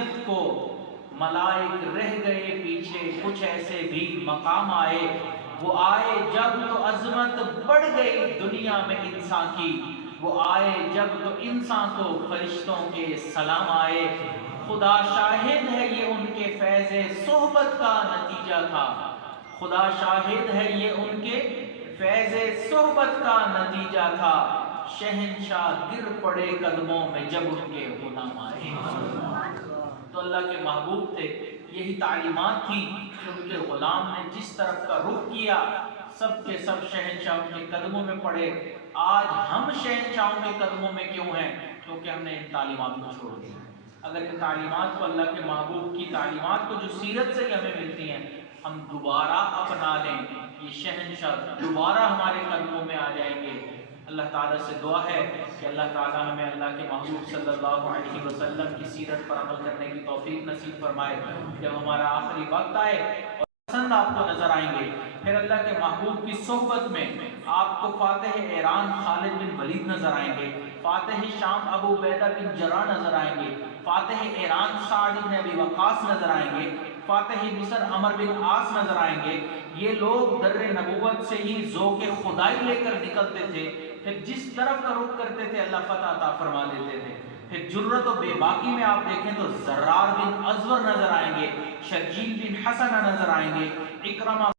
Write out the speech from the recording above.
معصومیت کو ملائک رہ گئے پیچھے، کچھ ایسے بھی مقام آئے، وہ آئے جب تو عظمت بڑھ گئی دنیا میں انسان کی، وہ آئے جب تو انسان کو فرشتوں کے سلام آئے۔ خدا شاہد ہے یہ ان کے فیض صحبت کا نتیجہ تھا، خدا شاہد ہے یہ ان کے فیض صحبت کا نتیجہ تھا، شہنشاہ گر پڑے قدموں میں جب ان کے غلام آئے۔ تو اللہ کے محبوب تھے، یہی تعلیمات تھی کہ ان کے غلام نے جس طرف کا رخ کیا، سب کے سب شہنشاہ ان کے قدموں میں پڑے۔ آج ہم شہنشاہوں کے قدموں میں کیوں ہیں؟ کیونکہ ہم نے ان تعلیمات کو چھوڑ دیا۔ اگر ان تعلیمات کو، اللہ کے محبوب کی تعلیمات کو جو سیرت سے ہمیں ملتی ہیں، ہم دوبارہ اپنا لیں، یہ شہنشاہ دوبارہ ہمارے قدموں میں آ جائیں گے۔ اللہ تعالیٰ سے دعا ہے کہ اللہ تعالیٰ ہمیں اللہ کے محبوب صلی اللہ علیہ وسلم کی سیرت پر عمل کرنے کی توفیق نصیب فرمائے۔ جب ہمارا آخری وقت آئے اور پسند آپ کو نظر آئیں گے، پھر اللہ کے محبوب کی صحبت میں آپ کو فاتح ایران خالد بن ولید نظر آئیں گے، فاتح شام ابو عبیدہ بن جراح نظر آئیں گے، فاتح ایران سعد بن ابی وقاص نظر آئیں گے، فاتح مصر عمر بن عاص نظر آئیں گے۔ یہ لوگ در نبوت سے ہی ذوق خدائی لے کر نکلتے تھے، پھر جس طرف کا رخ کرتے تھے اللہ فتح عطا فرما دیتے تھے۔ پھر جرت و بے باکی میں آپ دیکھیں تو زرار بن ازور نظر آئیں گے، شرجیل بن حسنہ نظر آئیں گے، اکرمہ